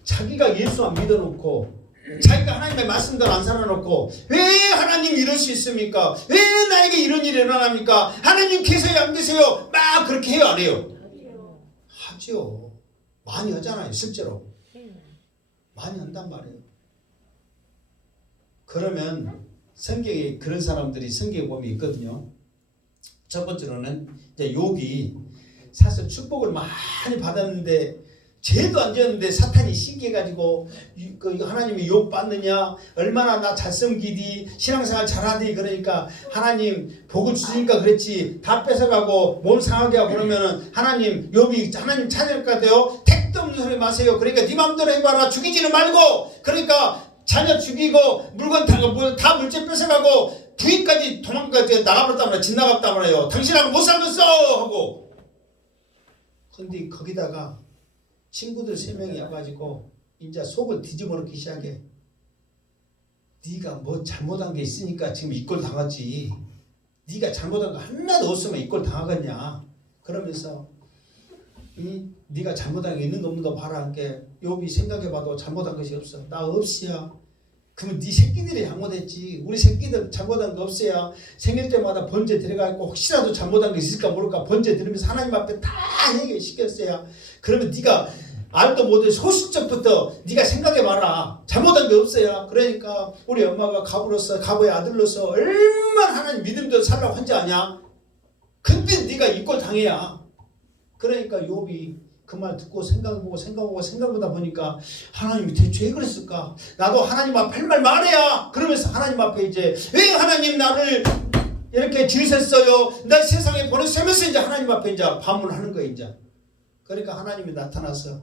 자기가 예수 안 믿어놓고 자기가 하나님의 말씀대로 안 살아놓고 왜 하나님 이럴 수 있습니까? 왜 나에게 이런 일이 일어납니까? 하나님 계세요 안 계세요? 막 그렇게 해요 안 해요? 하지요. 많이 하잖아요. 실제로 많이 한단 말이에요. 그러면 성경에 그런 사람들이 성경에 보면 있거든요. 첫 번째로는 이제 욥이 사실 축복을 많이 받았는데 죄도 안 지었는데 사탄이 시기해가지고 하나님이 욥 받느냐, 얼마나 나 잘 섬기디, 신앙생활 잘하디, 그러니까 하나님 복을 주시니까 그랬지 다 뺏어가고 몸 상하게 하고 그러면은 욥이 하나님 찾을 것 같아요. 택도 없는 소리 마세요. 그러니까 네 맘대로 해봐라. 죽이지는 말고, 그러니까 자녀 죽이고 물건 다 물질 뺏어가고 부인까지 도망가서 나가버렸단 말이야. 집 나갔단 말이에요. 당신하고 못 살겠어 하고. 근데 거기다가 친구들 3명이 와가지고 이제 속을 뒤집어 놓기 시작해. 네가 뭐 잘못한 게 있으니까 지금 이 꼴 당하지. 네가 잘못한 거 하나도 없으면 이 꼴 당하겠냐. 그러면서 네가 잘못한 게 있는 거 없는 거 봐라. 함께 욥이 생각해봐도 잘못한 것이 없어. 나 없이야. 그러면 네 새끼들이 잘못했지. 우리 새끼들 잘못한 거 없어야 생일 때마다 번제 들어가고 혹시라도 잘못한 게 있을까 모를까 번제 들으면서 하나님 앞에 다 해결시켰어야. 그러면 네가 알도 못해 소시적부터 네가 생각해봐라. 잘못한 게 없어야. 그러니까 우리 엄마가 가부로서 가부의 아들로서 얼마나 하나님 믿음대로 살라고 한지 아냐. 근데 네가 이 꼴 당해야. 그러니까 욥이 그 말 듣고 생각보다 보니까 하나님이 대체 왜 그랬을까? 나도 하나님 앞에 할 말 말해야. 그러면서 하나님 앞에 이제 왜 하나님 나를 이렇게 지으셨어요? 나 세상에 보내시면서 이제 하나님 앞에 이제 반문하는 거예요. 이제. 그러니까 하나님이 나타나서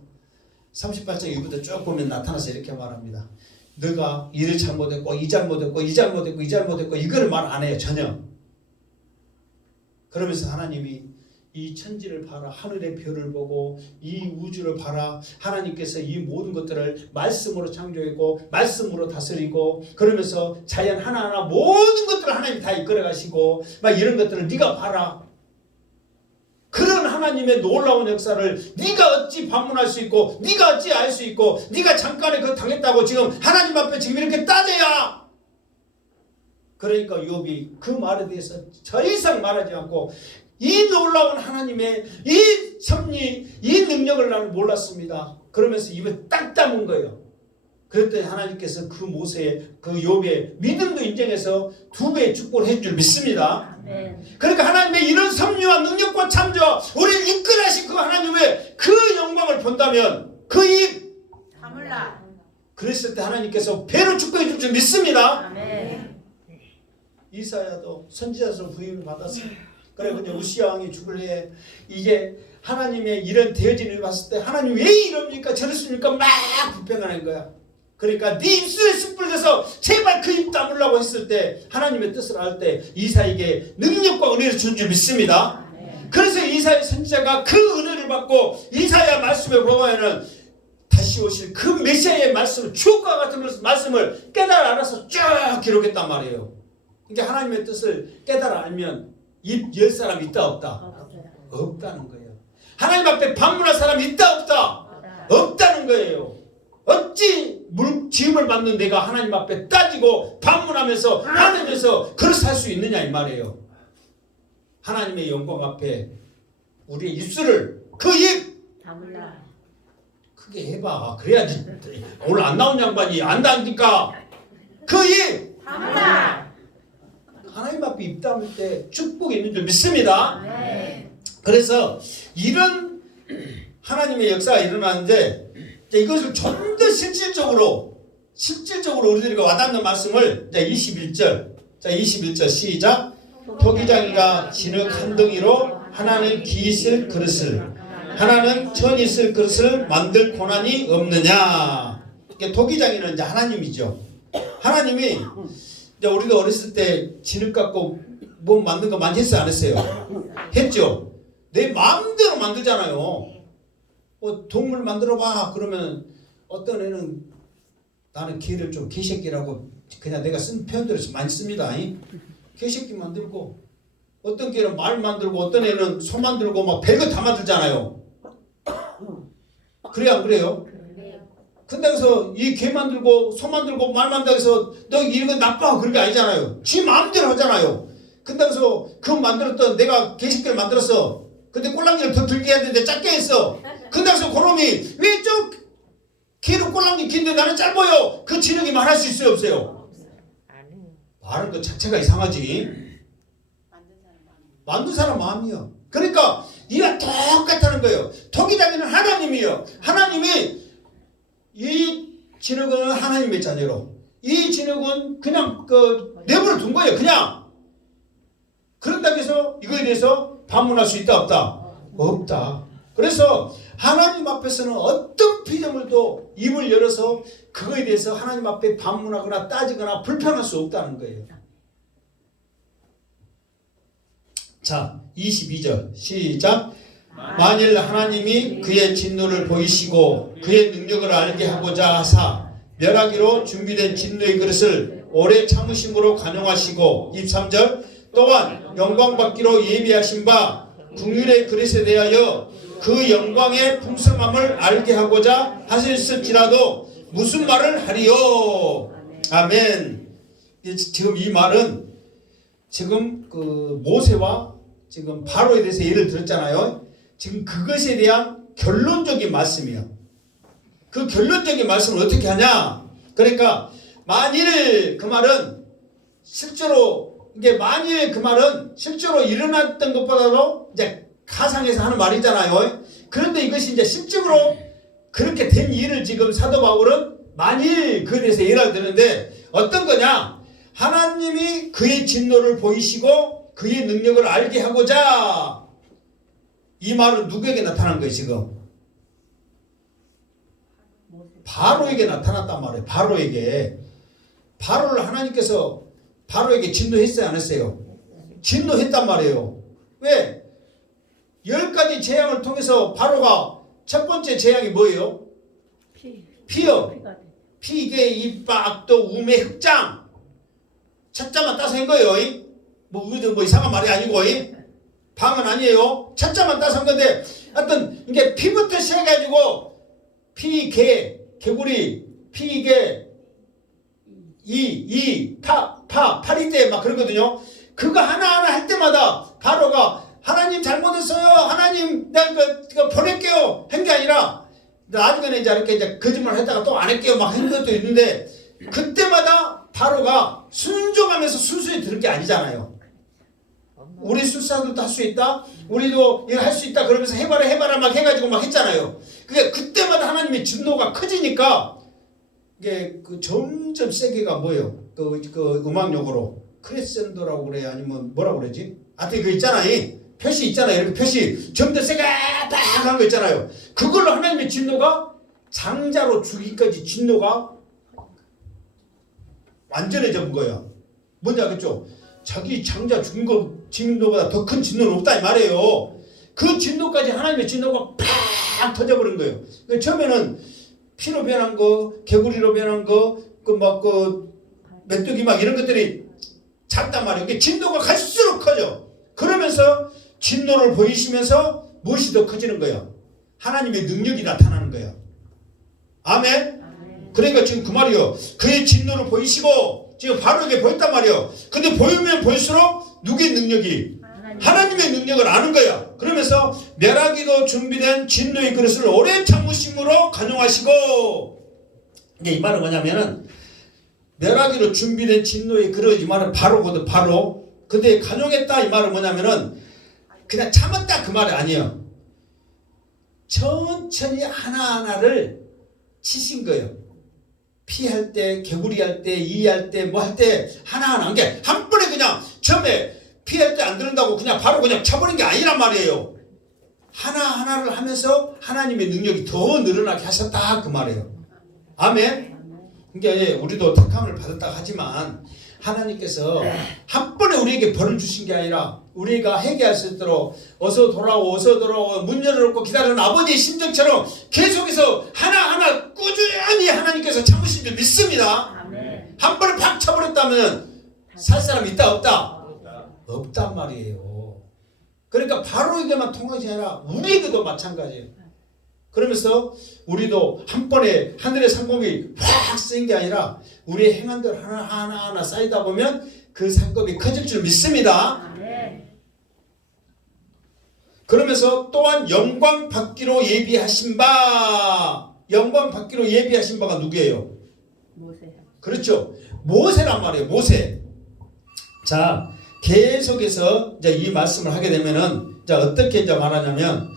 38장 1부터 쭉 보면 나타나서 이렇게 말합니다. 너가 이를 잘못했고 이 잘못했고 이 잘못했고 이 잘못했고 이거를 말 안 해요. 전혀. 그러면서 하나님이 이 천지를 봐라. 하늘의 별을 보고 이 우주를 봐라. 하나님께서 이 모든 것들을 말씀으로 창조했고 말씀으로 다스리고 그러면서 자연 하나하나 모든 것들을 하나님이 다 이끌어 가시고 막 이런 것들을 네가 봐라. 그런 하나님의 놀라운 역사를 네가 어찌 반문할 수 있고 네가 어찌 알 수 있고 네가 잠깐에 그거 당했다고 지금 하나님 앞에 지금 이렇게 따져야. 그러니까 욥이 그 말에 대해서 더 이상 말하지 않고 이 놀라운 하나님의 이 섭리, 이 능력을 나는 몰랐습니다. 그러면서 입에 딱 담은 거예요. 그랬더니 하나님께서 그 모세의 그 욥의 믿음도 인정해서 2배의 축복을 해줄 줄 믿습니다. 그러니까 하나님의 이런 섭리와 능력과 창조와 우리를 이끌어하신 그 하나님의 그 영광을 본다면 그 입 다물라. 그랬을 때 하나님께서 배로 축복해 줄 줄 믿습니다. 아멘. 이사야도 선지자로서 부임을 받았어요. 그래 근데 우시야 왕이 죽을 해에 이게 하나님의 이런 되어진 일을 봤을 때 하나님 왜 이럽니까 저랬습니까 막 불평하는 거야. 그러니까 네 입술에 숯불 대서 제발 그 입 다물라고 했을 때 하나님의 뜻을 알 때 이사에게 능력과 은혜를 준 줄 믿습니다. 그래서 이사야 선지자가 그 은혜를 받고 이사야 말씀에 보면은 다시 오실 그 메시아의 말씀을 주옥과 같은 말씀을 깨달아 알아서 쭉 기록했단 말이에요. 그러니까 하나님의 뜻을 깨달아 알면 입 열 사람 있다 없다? 없다는 거예요. 하나님 앞에 반문할 사람 있다 없다? 없다는 거예요. 어찌 지음을 받는 내가 하나님 앞에 따지고 반문하면서 하늘에서 그렇게 살 수 있느냐 이 말이에요. 하나님의 영광 앞에 우리의 입술을 그 입 다물라. 크게 해봐. 그래야지 오늘 안 나온 양반이 안다니까. 그 입 다물라. 하나님 앞에 입 다물 때 축복이 있는 줄 믿습니다. 네. 그래서 이런 하나님의 역사가 일어나는데 이것을 좀 더 실질적으로 우리들과 와닿는 말씀을 21절 21절 시작. 토기장이가 진흙 한 덩이로 하나는 기 있을 그릇을 하나는 천 있을 그릇을 만들 고난이 없느냐. 토기장이는 이제 하나님이죠. 하나님이 이제 우리가 어렸을 때 진흙 갖고 뭐 만든 거 많이 했어요 안 했어요? 했죠. 내 마음대로 만들잖아요. 뭐 동물 만들어봐 그러면 어떤 애는 나는 개를 좀 개새끼라고 그냥 내가 쓴 표현대로 많이 씁니다. 개새끼 만들고 어떤 개는 말 만들고 어떤 애는 소 만들고 막 별거 다 만들잖아요. 그래요 안 그래요? 근데 그래서 이 개 만들고 소 만들고 말 만들고 해서 너 이런 거 나빠 그런 게 아니잖아요. 지 마음대로 하잖아요. 근데 그래서 그 만들었던 내가 개새끼를 만들었어. 근데 꼴랑이를 더 들게 해야 되는데 짧게 했어. 근데 그래서 그놈이 왜 저 개는 꼴랑이 긴데 나는 짧아요. 그 진흙이 말할 수 있어요 없어요? 말하는 것 자체가 이상하지. 만든 사람 마음이요. 그러니까 이가 똑같다는 거예요. 토기장이는 하나님이요. 하나님이 이 진흙은 하나님의 자녀로 이 진흙은 그냥 내버려 둔 거예요. 그냥. 그런다고 해서 이거에 대해서 반문할 수 있다 없다? 없다. 그래서 하나님 앞에서는 어떤 피조물도 입을 열어서 그거에 대해서 하나님 앞에 반문하거나 따지거나 불평할 수 없다는 거예요. 자, 22절 시작. 만일 하나님이 그의 진노를 보이시고 그의 능력을 알게 하고자 하사 멸하기로 준비된 진노의 그릇을 오래 참으심으로 간용하시고 23절 또한 영광 받기로 예비하신 바 긍휼의 그릇에 대하여 그 영광의 풍성함을 알게 하고자 하셨을지라도 무슨 말을 하리요. 아멘. 지금 이 말은 지금 그 모세와 지금 바로에 대해서 예를 들었잖아요. 지금 그것에 대한 결론적인 말씀이에요. 그 결론적인 말씀을 어떻게 하냐? 그러니까 만일 그 말은 실제로 이게 만일 그 말은 실제로 일어났던 것보다도 이제 가상에서 하는 말이잖아요. 그런데 이것이 이제 실적으로 그렇게 된 일을 지금 사도 바울은 만일 그에 대해서 예를 드는데 어떤 거냐? 하나님이 그의 진노를 보이시고 그의 능력을 알게 하고자 이 말은 누구에게 나타난 거예요 지금? 바로에게 나타났단 말이에요. 바로에게. 바로를 하나님께서 바로에게 진노했어요 안 했어요? 진노했단 말이에요. 왜? 10가지 재앙을 통해서 바로가 첫 번째 재앙이 뭐예요? 피요. 피게 입박도 우매 흑장. 첫자만 따서 한 거예요. 뭐 이상한 말이 아니고 방은 아니에요. 첫자만 따서 한 건데 하여튼 이게 피부터 시작해가지고 피, 개구리, 피게, 파리떼 막 그러거든요. 그거 하나하나 할 때마다 바로가 하나님 잘못했어요. 하나님 내가 그거 보낼게요. 한 게 아니라 나중에는 이제 거짓말 했다가 또 안 할게요. 막 한 것도 있는데 그때마다 바로가 순종하면서 순수히 들을 게 아니잖아요. 우리 술사들도 할 수 있다. 우리도 이거 할 수 있다. 그러면서 해봐라 막 해가지고 막 했잖아요. 그게 그때마다 하나님의 진노가 커지니까 이게 그 점점 세게가 뭐예요? 그 음악 용어로 크레센도라고 그래 아니면 뭐라고 그러지? 하여튼 그 있잖아요. 표시 있잖아요. 이렇게 표시 점점 세게 딱 한 거 있잖아요. 그걸로 하나님의 진노가 장자로 죽기까지 진노가 완전해진 거야. 뭔지 알겠죠? 자기 장자 죽은 거 진노보다 더 큰 진노는 없다 이 말이에요. 그 진노까지 하나님의 진노가 팍 터져버린 거예요. 처음에는 피로 변한 거, 개구리로 변한 거, 메뚜기 막 이런 것들이 작단 말이에요. 그 진노가 갈수록 커져. 그러면서 진노를 보이시면서 무엇이 더 커지는 거예요? 하나님의 능력이 나타나는 거예요. 아멘? 그러니까 지금 그 말이요. 그의 진노를 보이시고 지금 바로에게 보였단 말이에요. 근데 보이면 볼수록 누구의 능력이? 하나님의 능력을 아는 거야. 그러면서 멸하기도 준비된 진노의 그릇을 오래 참으심으로 간용하시고 이게 이 말은 뭐냐면은 멸하기로 준비된 진노의 그릇 이 말은 바로거든. 바로. 근데 간용했다 이 말은 뭐냐면은 그냥 참았다 그 말이 아니에요. 천천히 하나하나를 치신 거예요. 피할 때, 개구리 할 때, 이할 때, 뭐 할 때 하나하나 한 게 한 번에 그냥 처음에 피할 때 안 들은다고 그냥 바로 그냥 차버린 게 아니란 말이에요. 하나하나를 하면서 하나님의 능력이 더 늘어나게 하셨다 그 말이에요. 아멘. 그러니까 우리도 택함을 받았다 하지만 하나님께서 한 번에 우리에게 벌을 주신 게 아니라 우리가 회개할 수 있도록 어서 돌아오 문 열어놓고 기다리는 아버지의 심정처럼 계속해서 하나하나 꾸준히 하나님께서 참으신 줄 믿습니다. 아멘. 한 번에 팍 쳐버렸다면 살 사람 있다 없다? 없단 말이에요. 그러니까 바로에게만 통하지 않아 우리에게도 마찬가지예요. 그러면서 우리도 한 번에 하늘의 상급이 확 쓰인 게 아니라 우리의 행한들 하나하나 쌓이다 보면 그 상급이 커질 줄 믿습니다. 그러면서 또한 영광 받기로 예비하신 바, 영광 받기로 예비하신 바가 누구예요? 모세. 그렇죠. 모세란 말이에요. 모세. 자, 계속해서 이제 이 말씀을 하게 되면은 자 어떻게 이제 말하냐면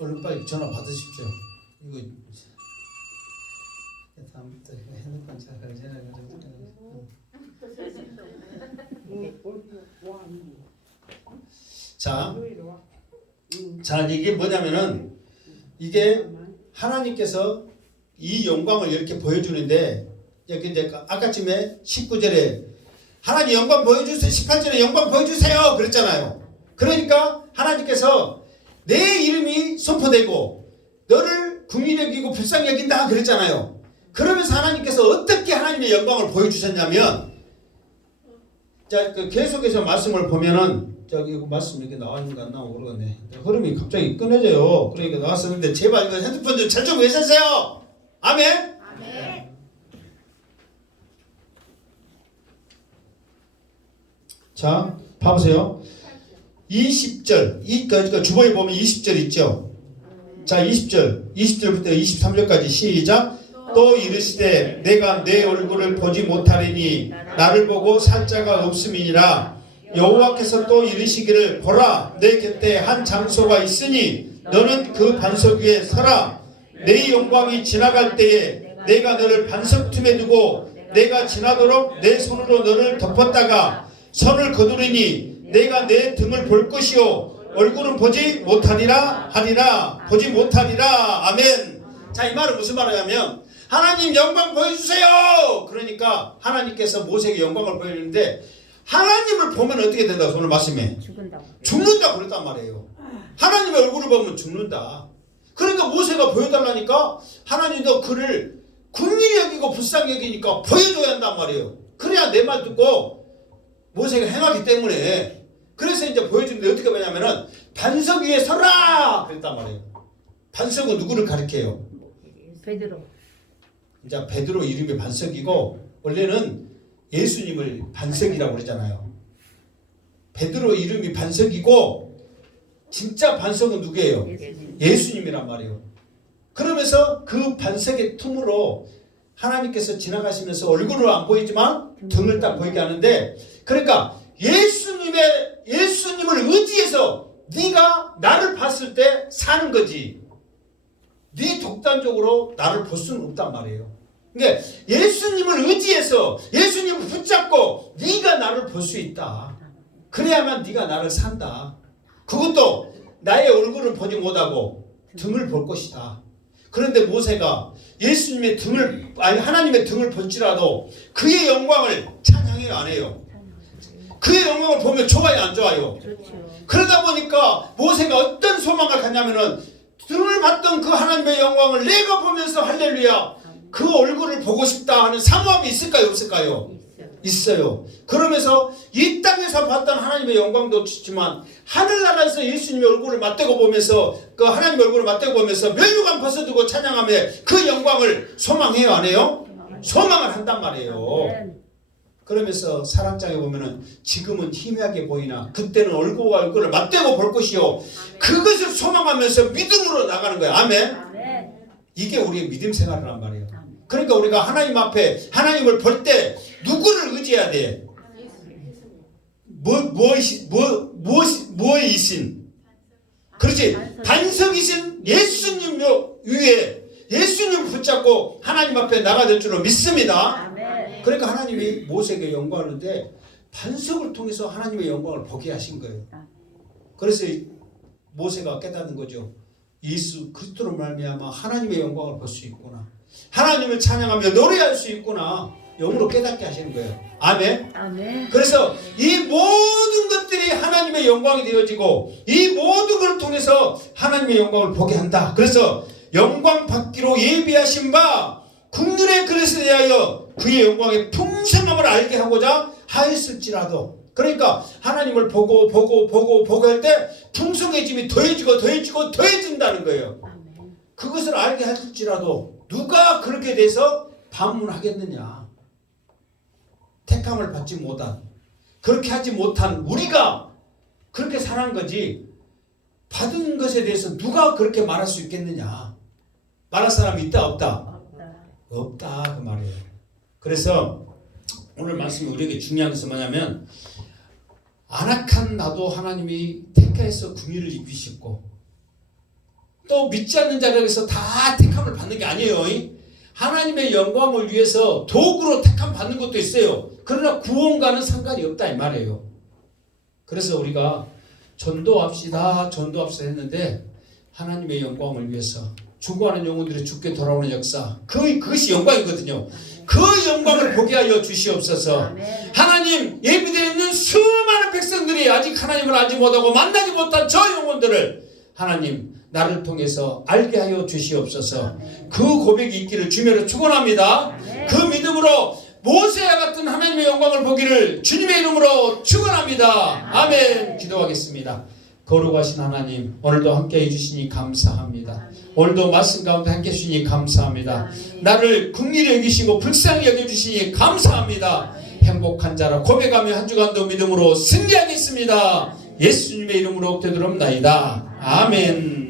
얼른 빨리 전화 받으십시오. 이거 다음부터 핸드폰 잘 자, 이게 뭐냐면은 이게 하나님께서 이 영광을 이렇게 보여주는데 여기 이제 아까쯤에 19절에 하나님 영광 보여주세요. 18절에 영광 보여주세요. 그랬잖아요. 그러니까 하나님께서 내 이름이 선포되고 너를 긍휼히 여기고 불쌍히 여긴다 그랬잖아요. 그러면서 하나님께서 어떻게 하나님의 영광을 보여주셨냐면, 자, 계속해서 말씀을 보면은, 저기 말씀 이렇게 나와 있는 거 안 나오고 모르겠네. 흐름이 갑자기 끊어져요. 그러니까 나왔었는데 제발 이거 핸드폰 좀 잘 좀 외세세요. 아멘. 아멘. 자, 봐보세요. 20절, 그러니까 주보에 보면 20절 있죠. 자, 20절부터 23절까지 시작. 또 이르시되 내가 내 얼굴을 보지 못하리니 나를 보고 살 자가 없음이니라. 여호와께서 또 이르시기를 보라 내 곁에 한 장소가 있으니 너는 그 반석 위에 서라. 내 영광이 지나갈 때에 내가 너를 반석 틈에 두고 내가 지나도록 내 손으로 너를 덮었다가 선을 거두리니 내가 내 등을 볼 것이요 얼굴은 보지 못하리라 하리라. 보지 못하리라. 아멘. 자, 이 말은 무슨 말이냐면 하나님 영광 보여주세요. 그러니까 하나님께서 모세에게 영광을 보여주는데 하나님을 보면 어떻게 된다고 오늘 말씀에 죽는다 그랬단 말이에요. 하나님의 얼굴을 보면 죽는다. 그러니까 모세가 보여달라니까 하나님도 그를 긍휼히 여기고 불쌍히 여기니까 보여줘야 한단 말이에요. 그래야 내 말 듣고 모세가 행하기 때문에. 그래서 이제 보여주는데 어떻게 보냐면은 반석 위에 서라 그랬단 말이에요. 반석은 누구를 가리켜요? 베드로. 이제 베드로 이름이 반석이고 원래는 예수님을 반석이라고 그러잖아요. 베드로 이름이 반석이고 진짜 반석은 누구예요? 예수님이란 말이에요. 그러면서 그 반석의 틈으로 하나님께서 지나가시면서 얼굴을 안 보이지만 등을 딱 보이게 하는데, 그러니까 예수님을 의지해서 네가 나를 봤을 때 사는 거지. 네 독단적으로 나를 볼 수는 없단 말이에요. 그러니까 예수님을 의지해서 예수님을 붙잡고 네가 나를 볼 수 있다. 그래야만 네가 나를 산다. 그것도 나의 얼굴을 보지 못하고 등을 볼 것이다. 그런데 모세가 예수님의 등을, 아니 하나님의 등을 볼지라도 그의 영광을 찬양해요, 안 해요? 그의 영광을 보면 좋아요, 안 좋아요? 그러다 보니까 모세가 어떤 소망을 갖냐면은 등을 봤던 그 하나님의 영광을 내가 보면서 할렐루야 그 얼굴을 보고 싶다 하는 사모함이 있을까요, 없을까요? 있어요. 그러면서 이 땅에서 봤던 하나님의 영광도 있지만 하늘나라에서 예수님의 얼굴을 맞대고 보면서 그 하나님의 얼굴을 맞대고 보면서 면류관 벗어두고 찬양하며 그 영광을 소망해요, 안 해요? 소망을 한단 말이에요. 그러면서 사랑장에 보면은 지금은 희미하게 보이나 그때는 얼굴과 얼굴을 맞대고 볼 것이요 그것을 소망하면서 믿음으로 나가는 거예요. 아멘. 이게 우리의 믿음 생활이란 말이에요. 그러니까 우리가 하나님 앞에 하나님을 볼 때 누구를 의지해야 돼? 무엇이신? 그렇지. 반석이신 예수님 위에 예수님 붙잡고 하나님 앞에 나가될 줄로 믿습니다. 그러니까 하나님이 모세에게 영광하는데 반석을 통해서 하나님의 영광을 보게 하신 거예요. 그래서 모세가 깨닫는 거죠. 예수 그리스도로 말미암아 하나님의 영광을 볼 수 있구나. 하나님을 찬양하며 노래할 수 있구나. 영으로 깨닫게 하시는 거예요. 아멘. 아멘. 그래서 이 모든 것들이 하나님의 영광이 되어지고 이 모든 것을 통해서 하나님의 영광을 보게 한다. 그래서 영광 받기로 예비하신 바 국률의 그릇에 대하여 그의 영광의 풍성함을 알게 하고자 하였을지라도. 그러니까 하나님을 보고 할 때 풍성해짐이 더해진다는 거예요. 그것을 알게 할지라도 누가 그렇게 돼서 반문하겠느냐. 택함을 받지 못한, 그렇게 하지 못한 우리가 그렇게 살아난 거지 받은 것에 대해서 누가 그렇게 말할 수 있겠느냐. 말할 사람이 있다 없다? 없다 그 말이에요. 그래서 오늘 말씀이 우리에게 중요한 것은 뭐냐면 안악한 나도 하나님이 택해서 긍휼을 입히셨고 또 믿지 않는 자들에게서 다 택함을 받는 게 아니에요. 하나님의 영광을 위해서 도구로 택함 받는 것도 있어요. 그러나 구원과는 상관이 없다 이 말이에요. 그래서 우리가 전도합시다 했는데 하나님의 영광을 위해서 죽어가는 영혼들이 죽게 돌아오는 역사 그것이 영광이거든요. 그 영광을 보게 하여 주시옵소서. 아멘. 하나님, 예비되어 있는 수많은 백성들이 아직 하나님을 알지 못하고 만나지 못한 저 영혼들을 하나님 나를 통해서 알게 하여 주시옵소서. 그 고백이 있기를 주님으로 축원합니다. 그 믿음으로 모세와 같은 하나님의 영광을 보기를 주님의 이름으로 축원합니다. 아멘. 기도하겠습니다. 거룩하신 하나님, 오늘도 함께 해주시니 감사합니다. 오늘도 말씀 가운데 함께 해주시니 감사합니다. 나를 긍휼히 여기시고 불쌍히 여겨주시니 감사합니다. 행복한 자라 고백하며 한 주간도 믿음으로 승리하겠습니다. 예수님의 이름으로 되도록나이다. 아멘.